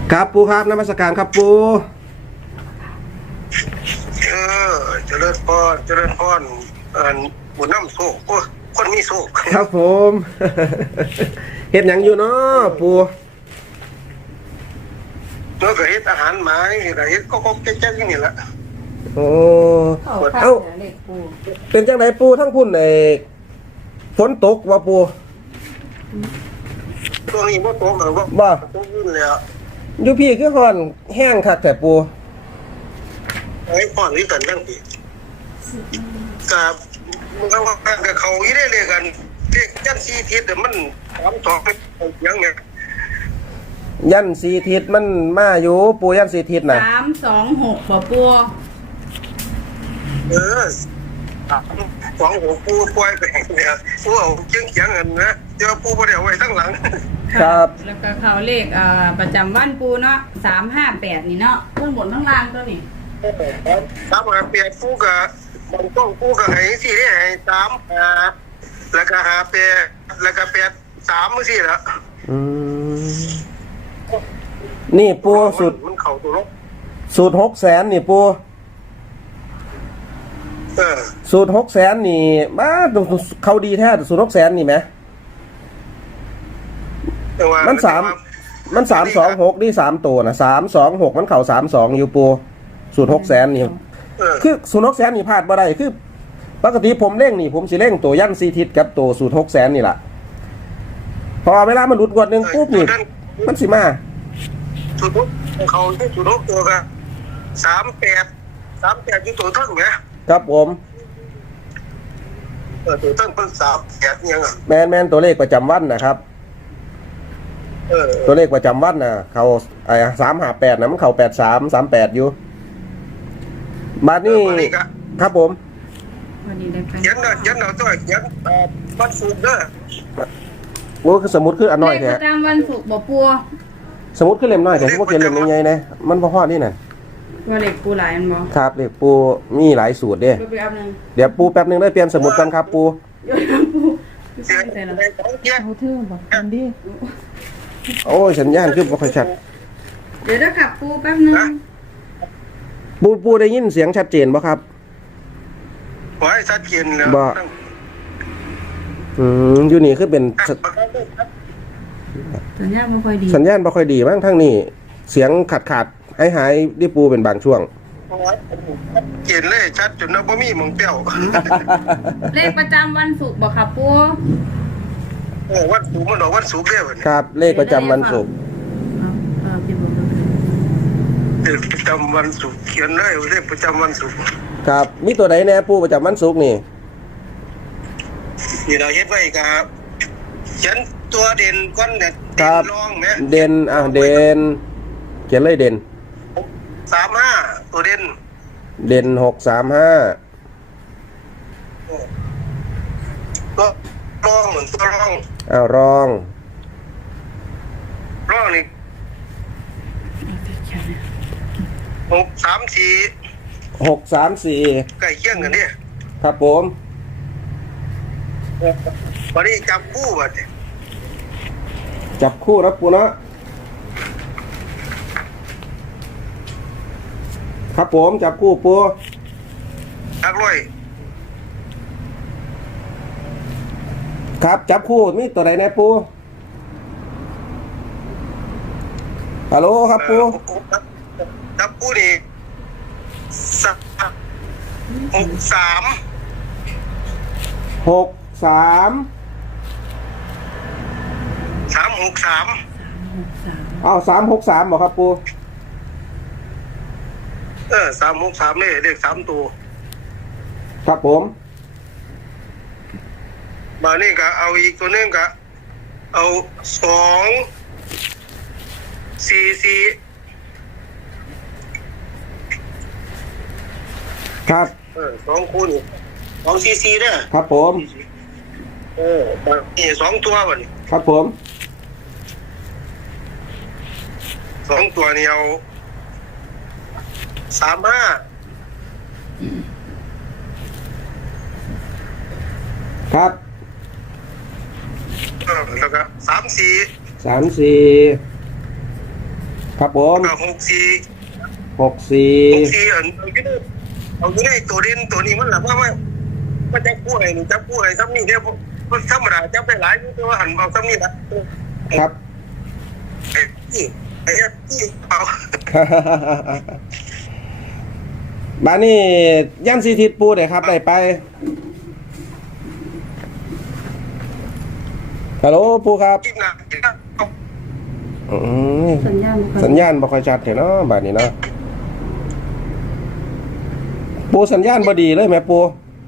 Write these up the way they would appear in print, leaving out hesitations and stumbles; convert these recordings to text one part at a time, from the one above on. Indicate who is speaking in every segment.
Speaker 1: ครับปูครับนมัสการครับปู
Speaker 2: เออเจริญพรเจริญพรบุญน้ำโซ่โอ้คนมีโซ่
Speaker 1: ครับผม เฮ็ดหยังอยู่เนาะปู
Speaker 2: แล้วก็เฮ็ดอาหารหมาอย่างนี้แหละเฮ็ดก็แจ๊กๆอย่างนี้แหละ
Speaker 1: โอ้
Speaker 3: เอ้าเล็กปู
Speaker 1: เป็นจังไดปูทั้งพุ่นฝนตกว่าปู
Speaker 2: ตัวนี้บ่ตกหรอก
Speaker 1: บ่
Speaker 2: ตกยื่นแล้ว
Speaker 1: อยู่พี่คือฮ้อนแห้งคักแต่ปู
Speaker 2: ไอ้ป้อนนี่กันจังซี่กับมันก็ว่ากับเขาอีได้เลยกันเด็กจันทร์4ทิศมัน32เป็นยังไง
Speaker 1: ยันสีทิศมันมาอยู่ปูยันสีทิศน่ะ
Speaker 3: 326บ่ปู
Speaker 2: เออของหัวปูปล่อยไปเนี่ยปูเอาเคียงๆกันนะเดี๋ยวปูบ่ได้เอาไว้ทั้งหลัง
Speaker 1: ครับ
Speaker 3: แล้วก็เขาเลขประจำวันปูเนาะ358นี่เนาะทั้งบนทั้งล่างตัวนี้
Speaker 2: ครับเปลี่ยนปูกับบางต้องปูกับให้สี่ได้ให้3แล้วก็หาเปลี่ยนแล้วก็3มื้อสี่ละ
Speaker 1: อืมนี่ปูสูตร
Speaker 2: มันเข้าตัวลบ
Speaker 1: 600,000นี่ปูสูตร600,000นี่มาเขาดีแท้สูตร600,000นี่แหมมัน326นี่3ตัวนะ326มันเข้า32อยู่ปูสูตร600,000นี่คือสูตร600,000นี่พลาดบ่ได้คือปกติผมเร่งนี่ผมสิเร่งตัวยัน4ทิศกับตัวสูตร600,000นี่ล่ะพอเวลามันหลุดกวดนึงปุ๊บนี่มันสิมา
Speaker 2: สูตรเขาที่สูตรตัวก็38อยู่ตัวทั้งแหม
Speaker 1: ครับผม
Speaker 2: ตัวทั้งเพิ่น38ยังอ่ะ
Speaker 1: แมนตัวเลขประจำวันนะครับตัวเลขประจำวันน่ะเขา358นะมันเข้า8338อยู่บาดนี้ครับผม
Speaker 3: วันนี้ได้ไป
Speaker 2: เขียนเอาตัวเขียนวันศุกร์เด้อ
Speaker 1: โอ้คือสมุดคืออันน้อยแท้
Speaker 3: เลขประจำวันศุกร์บ่ปู
Speaker 1: สมุดคือเล่มน้อยแต่ผมเขียนเล่มใหญ่ๆนะมันบ่ฮอดนี่น่ะ
Speaker 3: ว่าเลขปูหลายอันบ่
Speaker 1: ครับเลขปูมีหลายสูตรเด้
Speaker 3: ไปอันนึง
Speaker 1: เดี๋ยวปูแป๊บนึงได้เปลี่ยนสมุดกันครับปู
Speaker 3: ปู
Speaker 2: เขียนใส่ละ
Speaker 3: เอาเทื่อบ่อันดิ
Speaker 1: โอ้ยสัญญาณคือบ่ค่อยชัด
Speaker 3: เดี๋ยวจะขับปูแป๊บนึง
Speaker 1: ปูได้ยินเสียงชัดเจนบ่ครับ
Speaker 2: ขอให้ชัดเจนแล้ว
Speaker 1: บ่อยู่นี่คือเป็น
Speaker 3: สัญญาณบ่ค่อยดี
Speaker 1: สัญญาณบ่ค่อยดีมั้งทั้งนี้เสียงขาดหายดิปูเป็นบางช่วง
Speaker 2: เขียนเลยชัดจนบ่มีหม่องเปรี้ยว
Speaker 3: เลขประจำวันศุกร์บ่ครับปู
Speaker 2: วันศุกร์มันออกวันศุกร์เด้อ
Speaker 1: ครับเลขประจำวันศุกร์
Speaker 3: พี่บอก
Speaker 2: เลขประจำวันศุกร์เขียนเลยเลขประจำวันศุกร์
Speaker 1: ครับมีตัวไหนแน่ปูประจำวันศุกร์นี่
Speaker 2: เราเฮ็ดไว้ครับเขียนตัวเด่นก่อนเนี่ยรองแม่
Speaker 1: เด่นเด่นเขียนเลยเด่น
Speaker 2: 35ตัวเด่น
Speaker 1: 635
Speaker 2: ตัวรองเหมือนตัวรอง
Speaker 1: รอง
Speaker 2: นี่634ใกล้เคียงกันเนี่ย
Speaker 1: ครับผม
Speaker 2: วันนี้จับคู่บัด
Speaker 1: จับคู่นะปูนะครับผมจับคู่ปู
Speaker 2: ทักร้อย
Speaker 1: ครับจับคู่มีตัวไหนแน่ปูฮัลโหลครับปู
Speaker 2: จับคู่นี่
Speaker 1: 63 เอา363บอกครับปู
Speaker 2: 363นี่เลข3ตัว
Speaker 1: ครับผม
Speaker 2: มานี่ก็เอาอีกตัวนึงก็เอา244
Speaker 1: ครับ
Speaker 2: 2คูณ244เด้อ
Speaker 1: ครับผม
Speaker 2: นี่2ตัวบัดนี้
Speaker 1: ครับผม
Speaker 2: 2ตัวนี่เอา35
Speaker 1: ครับ
Speaker 2: แล้วก็34
Speaker 1: ครับผม
Speaker 2: กับ64
Speaker 1: 64
Speaker 2: 64เอาอยู่ในตัวเด่นตัวนี้มันหลับว่ามันจะกู้ให้จับกู้ให้ซ้ำนี่เดียวมันธรรมดาจับได้หลายอยู่แต่ว่าหันเอาซ้ำนี่นะครับ ไอ้ที่เอา
Speaker 1: บ้านนี้ย่านซีทิศปูเดี๋ยวครับได้ไปฮัลโหลปูครับ
Speaker 2: ที่หนัก
Speaker 1: อืม
Speaker 3: สัญญาณบ่ค่อย
Speaker 1: สัญญาณบ่ค่อยชัดเถอะเนาะบ้านนี้เนาะปูสัญญาณบ่ดีเลยแม่ปู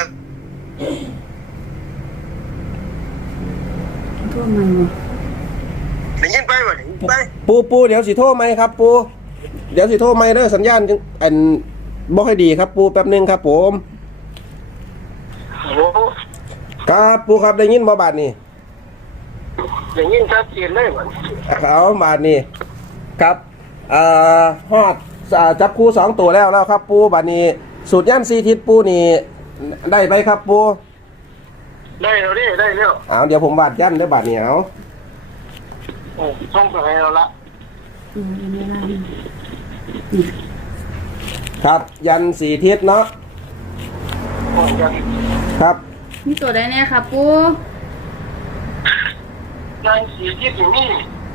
Speaker 3: ทั่วใหม่บ่
Speaker 2: ได้ยินไปวะไป
Speaker 1: ปูเดี๋ยวสิโทรไหมครับ ปูเดี๋ยวสิโทรไหมเด้อสัญญาณอันบ่ค่อยดีครับปูแป๊บนึงครับผม
Speaker 2: โอ้
Speaker 1: ครับปูครับได้ยินบ่บาดนี้
Speaker 2: ได้ยินชัดเจนเลยว่ะ
Speaker 1: เอาบาทนี่ครับฮอดจับคู่2ตัวแล้วครับปูบาทนี้สูตรย่านซีทิศปูนี่ได้ไปครับปู
Speaker 2: ได้แล้วดิได้แล้ว
Speaker 1: เอาเดี๋ยวผมวาดย่านเด้อบาทนี้เอา
Speaker 2: ส่งไปให้เราละ
Speaker 3: อันนี้ล่ะ
Speaker 1: ครับยันสีทิศเนาะ
Speaker 2: ก่อนกัน
Speaker 1: ครับ
Speaker 3: มีตัวใดแน่ครับปู
Speaker 2: งานสีที่อยู่นี่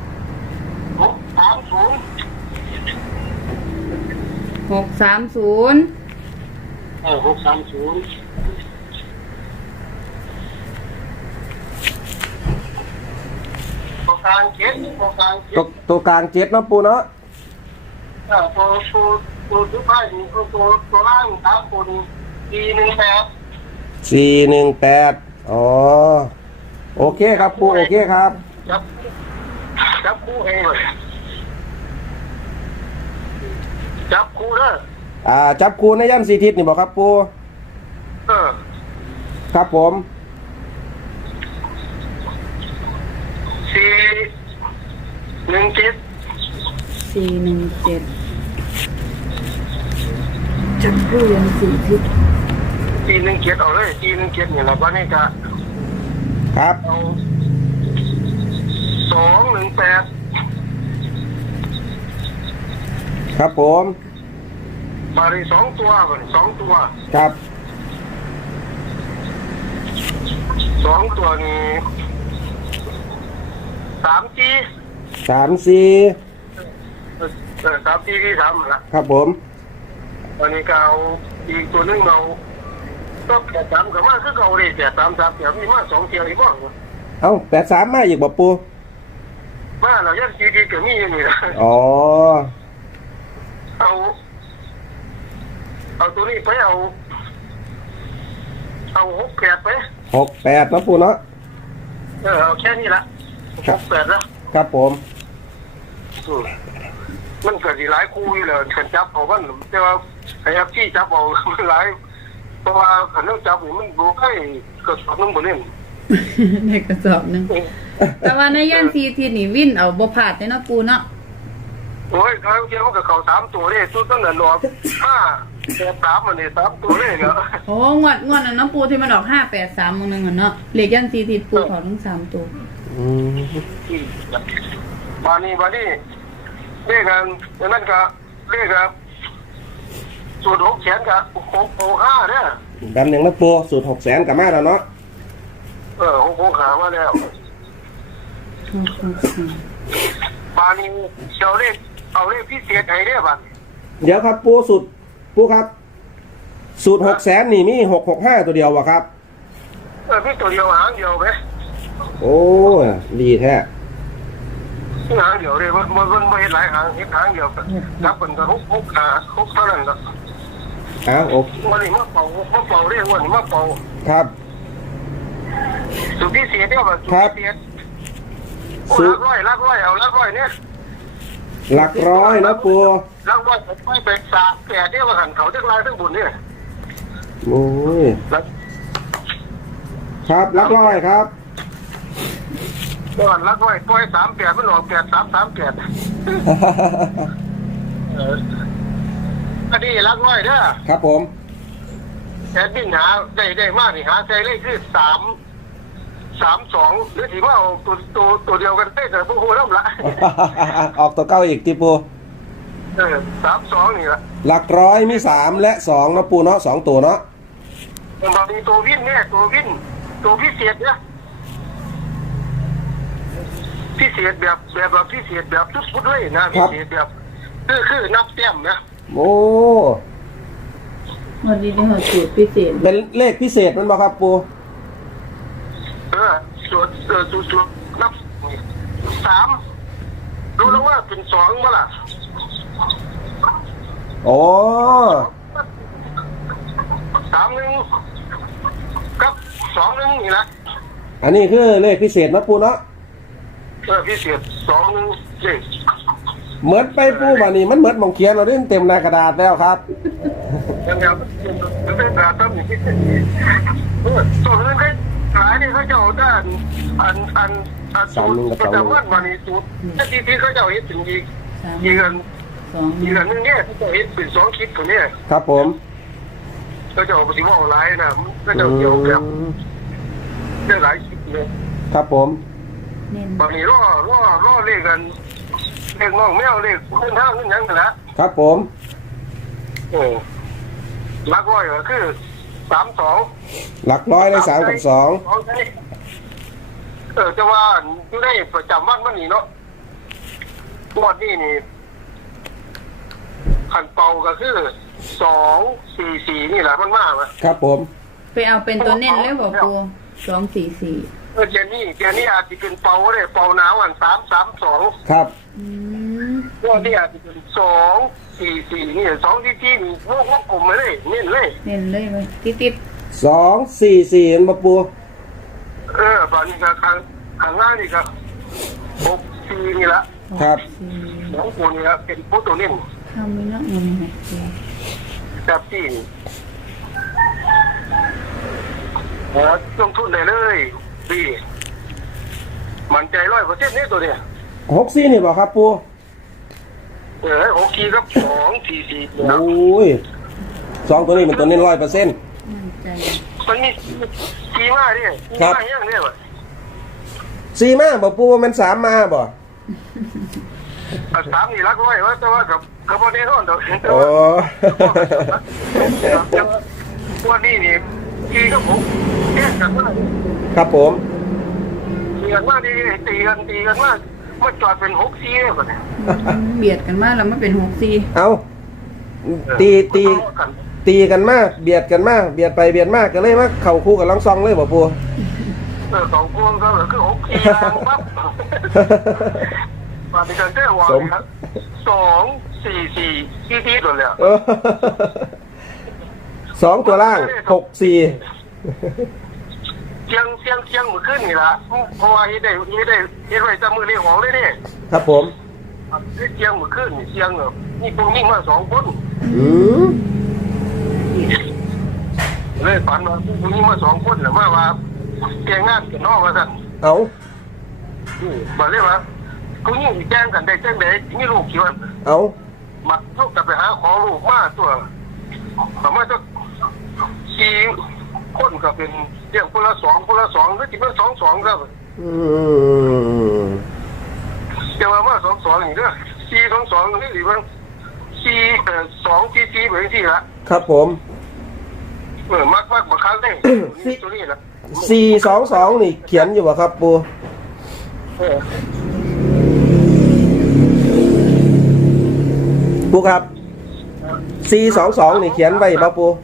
Speaker 2: 630
Speaker 3: 630
Speaker 2: 630ตัวกลางเจ็ดตัวกลางเจ็ด
Speaker 1: ตัวกลาง7เนาะปูเนาะ
Speaker 2: ตัวสุดท้ายนี่ตัวล่างตามตัวนี้
Speaker 1: 418อ๋อโอเคครับปูโอเคครับ
Speaker 2: จับคู่ให้เลยจับคู่เด้อ
Speaker 1: จับคู่ในย่านสีทิศนี่บอกครับปู
Speaker 2: เออ
Speaker 1: ครับผม
Speaker 2: 417
Speaker 3: 417จับคู่ยันสีทิศ
Speaker 2: 417เอาเลย417นี่แหละวันนี้ก็
Speaker 1: ครับ
Speaker 2: เอา218
Speaker 1: ครับผม
Speaker 2: มาได้2ตัวก่อน2ตัว
Speaker 1: ครับ
Speaker 2: 2ตัวนี้3G
Speaker 1: 34
Speaker 2: 3G ที่3ละ
Speaker 1: ครับผม
Speaker 2: วันนี้ก็เอาอีกตัวนึงเราก็83ก็มาคือเก่าเลย83เดี๋ยวมีมา2เที่ยวอีกบ่
Speaker 1: เอ้า83มาอีกบ่ปู
Speaker 2: มาแล้วยังซีดีก็มีอยู่นี่ล่ะ
Speaker 1: อ๋อ
Speaker 2: เอาตัวนี้ไปเอา68ไป
Speaker 1: 68เนาะปูเนาะ
Speaker 2: เอาแค่นี้ละ68ละ
Speaker 1: ครับผม
Speaker 2: มันก็สิหลายคู่อยู่แล้วฉันจับเอามันแต่ว่าไอ้แอปที่จับเอามันหลายเพราะว่าคันต้องจับนี่มันบ่ให้กระสอบนึงบ่เล่น
Speaker 3: ในกระสอบหนึงแต่ว่าในย่านสีทิศนี่วินเอาบ่พลาดเด้เนาะปูเนาะ
Speaker 2: โอ้ยเขาเกี่ยวกับเขา3ตัวนี่ตัวตั้งแต่รอบ5แต่3มันนี่3ตัวเลยเนาะ
Speaker 3: โอ้งวดนั้นเนาะปูที่มันออก583มื้อนึงอ่ะเนาะเลขย่านสีทิศปูเขาทั้ง3ตัว
Speaker 1: อืม
Speaker 2: บานี้เรียกกันอย่างนั้นก็เรียกกันสูตร6แสนกับ665เนี่ย
Speaker 1: แป๊บหนึงนะปูสูตร600,000กลับมาแล้วเนาะ
Speaker 2: 665มาแล้วบานี้เอาเลขพิเศษให้ได้บัด
Speaker 1: เดี๋ยวครับปูครับ สูตร600,000นี่มี665ตัวเดียววะครับ
Speaker 2: พี่ตัวเดียวหางเดียวไหม
Speaker 1: โอ้ดีแท้
Speaker 2: หางเดียวเลยมันไม่เห็นหลายหางเห็นหางเดียวนับเป็นก็6เท่านั้นก็
Speaker 1: อ้าวโอเค
Speaker 2: วันนี้มาเป่าเรียกวันนี้มาเป่า
Speaker 1: ครับ
Speaker 2: สูตรพิเศษเนี่ยแบบสูตรพิเศษลักร้อยเอาลักร้อยเนี่ย
Speaker 1: หลักร้อยนะปู
Speaker 2: ลักร้อยไม่เป็นสาแก่เนี่ยว่าหันเขาทั้งลายทั้งบุญเนี่ย
Speaker 1: โอ้ยครับหลักร้อยครับ
Speaker 2: ก่อนลักร้อยปล่อย38มันออก8338อันนี้ลักร้อยเด้อ
Speaker 1: ครับผม
Speaker 2: แต่บินหาได้มากนี่หาใจเลขคือ332หรือถือว่าเอาตัวเดียวกันเต้แต่พวกโหล่ำละ
Speaker 1: ออกตัวเก้าอีกทีปู
Speaker 2: 32นี่ละ
Speaker 1: หลักร้อยมี3และ2นะปูเนาะ2ตัวเนาะ
Speaker 2: บางทีตัววินเนี่ยตัวพิเศษเนี่ยพิเศษแบบพิเศษแบบสุดๆเลยนะพิเศษแบบคือนับแต้มนะ
Speaker 1: โอ้
Speaker 3: วันนี้ได้หัวสูตรพิเศษ
Speaker 1: เป็นเลขพิเศษมันบ่ครับปู
Speaker 2: ส่วนนับ3รู้แล้วว่าเป็น2เมื่อล่ะ
Speaker 1: โอ้
Speaker 2: 3-1กับ2-1นี่นะ
Speaker 1: อันนี้คือเลขพิเศษนะปูเนาะ
Speaker 2: พิเศษ2-1เลข
Speaker 1: เหมือนไปปูบ่านี่มันเหมือนหมองเขียนเราได้เต็มหน้ากระดาษแล้วครับ
Speaker 2: ยังมันเป็นแบบต้นนี่ส่วนนึงก็ขายนี่เขาจะเอาด้านสูตรประจำวันวันนี้สูตรที่เขาจะเอาเห็ดถึงอีกอัน
Speaker 3: 2
Speaker 2: นึงเนี่ยเขาจะเห็ดเป็น2คลิปตัวนี้
Speaker 1: ครับผม
Speaker 2: ก็จะเอาปฏิวัติไลน์นะก็จะเกี่ยวกับได้หลายคลิปเลย
Speaker 1: ครับผม
Speaker 3: เน้น
Speaker 2: วันนี้ล่อเลขกันเลขน้องแมวเลขเงินห้างเงินยังกันละ
Speaker 1: ครับผม
Speaker 2: ลักร้อยก็คือ32
Speaker 1: หลักร้อยได้3กับ2
Speaker 2: จะว่าอยู่ได้ประจำวันมันนี่เนาะงวดนี้นี่ขันเป่าก็คือ2-4-4นี่แหละมันมากนะ
Speaker 1: ครับผม
Speaker 3: ไปเอาเป็นตัวเน้นเลยบ่ปู244
Speaker 2: เดี๋ยวนี้อาจจะเป็นเป่าเลยเป่าหนาวอัน3-3-2
Speaker 1: ครับ
Speaker 2: งวดนี้อาจจะเป็น2-4-4นี่2-4-4นี่พวกกลมเลยเน้นเลย
Speaker 3: เน้นเลยเว้ยติด
Speaker 1: 2-4-4เห็นบ่ปู
Speaker 2: ตอนนี้ก็ข้างล่างนี่ก็6-4นี่ละ
Speaker 1: ครับ
Speaker 2: สองคนนี่ละเป็นผู้ตัวเน้น
Speaker 3: ทำไม่เนาะเงินไหม
Speaker 2: จับจีนลงทุนได้เลยดีมันใจ100%นี่ตัวเนี้ย
Speaker 1: 6-4นี่บ่ครับปู
Speaker 2: โอเคครับ2-4-4
Speaker 1: โอ้ย2ตัวนี้มันตัวนี้100%
Speaker 3: มั่นใจ
Speaker 2: มันมีขี่มาดิขี่มาอย่างเนี้ยว่ะ
Speaker 1: 4มาบ่ปูมัน3มาบ่
Speaker 2: 3นี่รักร้อยว่าแต่ว่ากับบ่ได้นอนดอก
Speaker 1: โอ้
Speaker 2: วันนี้นี่ขี่กับผมแย่งกันมา
Speaker 1: ครับผม
Speaker 2: ตีกันมาดีตีกันมามันจอดเป็น6-4เลยบัดนี้
Speaker 3: เบียดกันมากแล้วมันเป็น64
Speaker 1: เอาตีกันมาเบียดกันมาเบียดไปเบียดมาก็เลยมาเข้าคู่กับลังซองเลยบ่ปู
Speaker 2: สองพวงก็คือ6-4ยางปั๊บมาที่กันเจ้าวางครับ2-4-4ที่ตัวเลย
Speaker 1: 2ตัวล่าง6-4
Speaker 2: เชียงมือขึ้นนี่ละเพราะว่าเฮ็ดไว้จำมือเรียกของเลยนี่
Speaker 1: ครับผม
Speaker 2: เชียงมือขึ้นนี่เชียงนี่พวกนี้มา2คน เลยฝันว่าพวกนี้มา2คนหรือว่าแกงงานกันนอกว่าสั่น
Speaker 1: เอา
Speaker 2: บอกเลยว่าพวกนี้แจ้งกันได้แจ้งได้มีลูกกี่วัน
Speaker 1: เอา
Speaker 2: มาลูกจะไปหาขอลูกมาตัวสามารถจะ4คนก็เป็นเรียกคนละ2หรือที่มัน2ครับเดี๋ยวมา2นี่เด้อ4-2นี่หรือว่า2-4แบบนี้ละ
Speaker 1: ครับผม
Speaker 2: มากบางครั้งได้ตัวนี้นะ
Speaker 1: 4-2-2นี่เขียนอยู่บ่ครับปูปูครับ4-2-2นี่เขียนไว้บ่ปู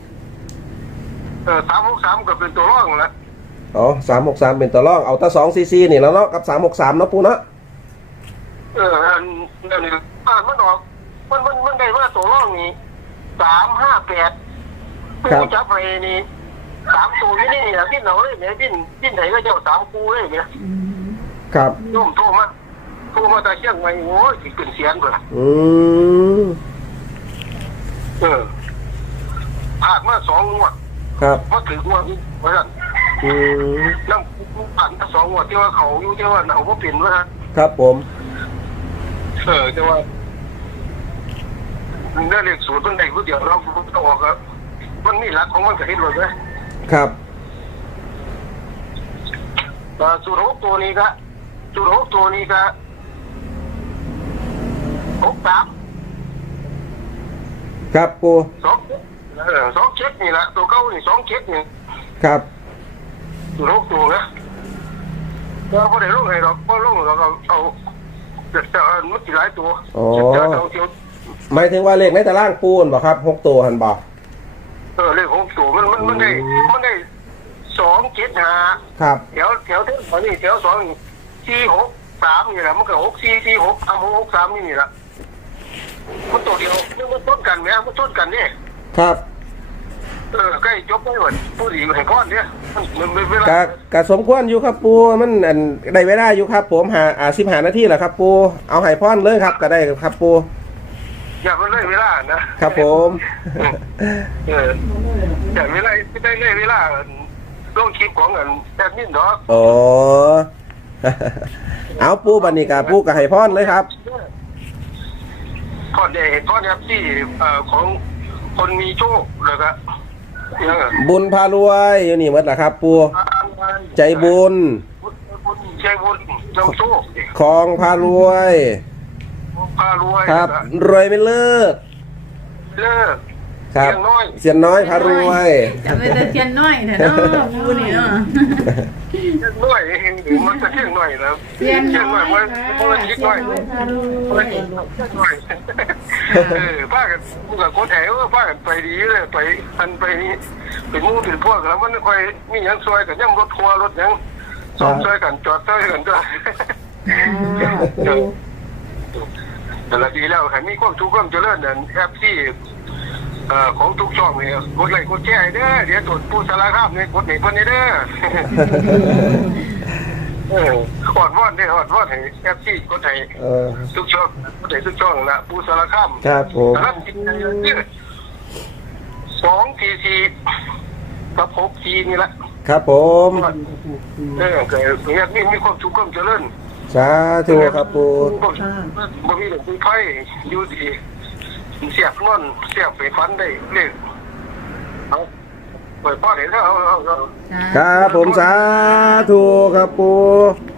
Speaker 2: 3-6-3ก็เป็นตัวร่องนะ
Speaker 1: อ๋อ3-6-3เป็นตัวร่องเอาแต่2-4-4นี่แล้วเนาะกับ3-6-3เนาะปูเนาะ
Speaker 2: อันนี้มันออกมันได้ว่าตัวร่องนี่3-5-8ปูจับไปนี่3ตัวนี่นะพี่เราเลยเนี่ยพี่ไหนก็เจ้า3คู่เลยเนี่ย
Speaker 1: ครับ
Speaker 2: โยมโทรมาตะเชียงใหม่โอ้ยขึ้นเสียงเลยผ่านมา2 งวด
Speaker 1: ครับ
Speaker 2: มาถึงงวดนี้เพราะฉะนั้นน้ำผ่านมา2 งวดที่ว่าเขาอยู่ที่ว่าเขาก็เปลี่ยนว่า
Speaker 1: ครับผม
Speaker 2: แต่ว่าเรื่องเลขสูตรมันได้ผู้เดียวเราต้องออกครับมันมีหลักของมันก็เห็นเลยนะครับสูตร6ตัวนี้ก็6-3
Speaker 1: ครับปู
Speaker 2: 2 นี่ละตัวเก้านี่2 นี่
Speaker 1: ครับ
Speaker 2: ตัว6ตัวนะเราไม่ได้ลงให้หรอกเพราะลงเราเอาจะมันกี่หลายตัวจะเอาเที่ยว
Speaker 1: หมายถึงว่าเลขในตารางปูนบ่ครับ6ตัวหันบ่
Speaker 2: เลข6ตัวมันได้2 7 5
Speaker 1: ครับ
Speaker 2: แถวเท่านี้แถว2 4 6 3นี่แหละมันก็6 4 4 6 3 6 3นี่แหละมันตัวเดียวมันต้นกันไหมมันต้นกันนี่
Speaker 1: ครับ
Speaker 2: ใกล้จบไม่หมดผู้ดีแห่งก้อนเนี่ยมันเวลา
Speaker 1: กะสมควรอยู่ครับปูมันอันได้เวลาอยู่ครับ ผม15 นาทีแหละครับ ปูเอาให้พรเลยครับก็ได้ครับปู
Speaker 2: อย่ามันเลยเวลานะครับ
Speaker 1: ผม
Speaker 2: อย่าเวลาไม่ได้เลยเวลาลงคลิปของแอดมินดอก
Speaker 1: โอ้ เอาปูบันนี้กะปูกะให้พรเลยครับ
Speaker 2: ก้อนครับที่ของคนมีโชคเลยครับ
Speaker 1: บุญพารวยอยู่นี่หมดแหละครับ ปูใจบุญ
Speaker 2: ใจบุญจงโชค
Speaker 1: ของพารวย
Speaker 2: พารวย
Speaker 1: ครับ รวยไม่เลิก
Speaker 2: เลิก
Speaker 1: ครับ
Speaker 2: เสียงน้อย
Speaker 1: เสียนน้อยพารวย
Speaker 3: จำได้แต่เทียนน้อยแต่เนาะปูนี่เนาะ
Speaker 2: เสียงน้อยมันจะเสียงน้อยแล้ว
Speaker 3: เทียนน้อย
Speaker 2: มันเสียงน้อยป้ากันมึงกับคนแถวป้ากันไปดีเลยไปไปนี่เป็นมู่เป็นพวกแล้วมันค่อยมียังซอยกันยังรถทัวร์รถยังสองซอยกันจอดซอยกันด้วยแต่ละทีแล้วให้มีความทุกข์ความเจริญนั่นแอปที่ของทุกช่องเนี่ยกดไลค์กดแชร์เด้อเดี๋ยวตรวจผู้สารภาพเนี่ยกดหนีคนนี้เด้อหอดวอดเนี่ยหอดวอดให้แอปที่กดให้ทุกช่องกดให้ทุกช่องละผู้สารภาพ
Speaker 1: ครับผม
Speaker 2: แล้วจริงๆเนี่ย2 4 4กับ6 4นี่ละ
Speaker 1: ครับผม
Speaker 2: เกิดเนี่ยมีความทุกข์ความเจริญ
Speaker 1: สาธุครับปู
Speaker 2: บ่มีหลงไฟอยู่ดีเสียบนอนเสียบไปฟันได้เลยเอาเปิดพ่อเห็นแล้วเอา
Speaker 1: ครับผมสาธุครับปู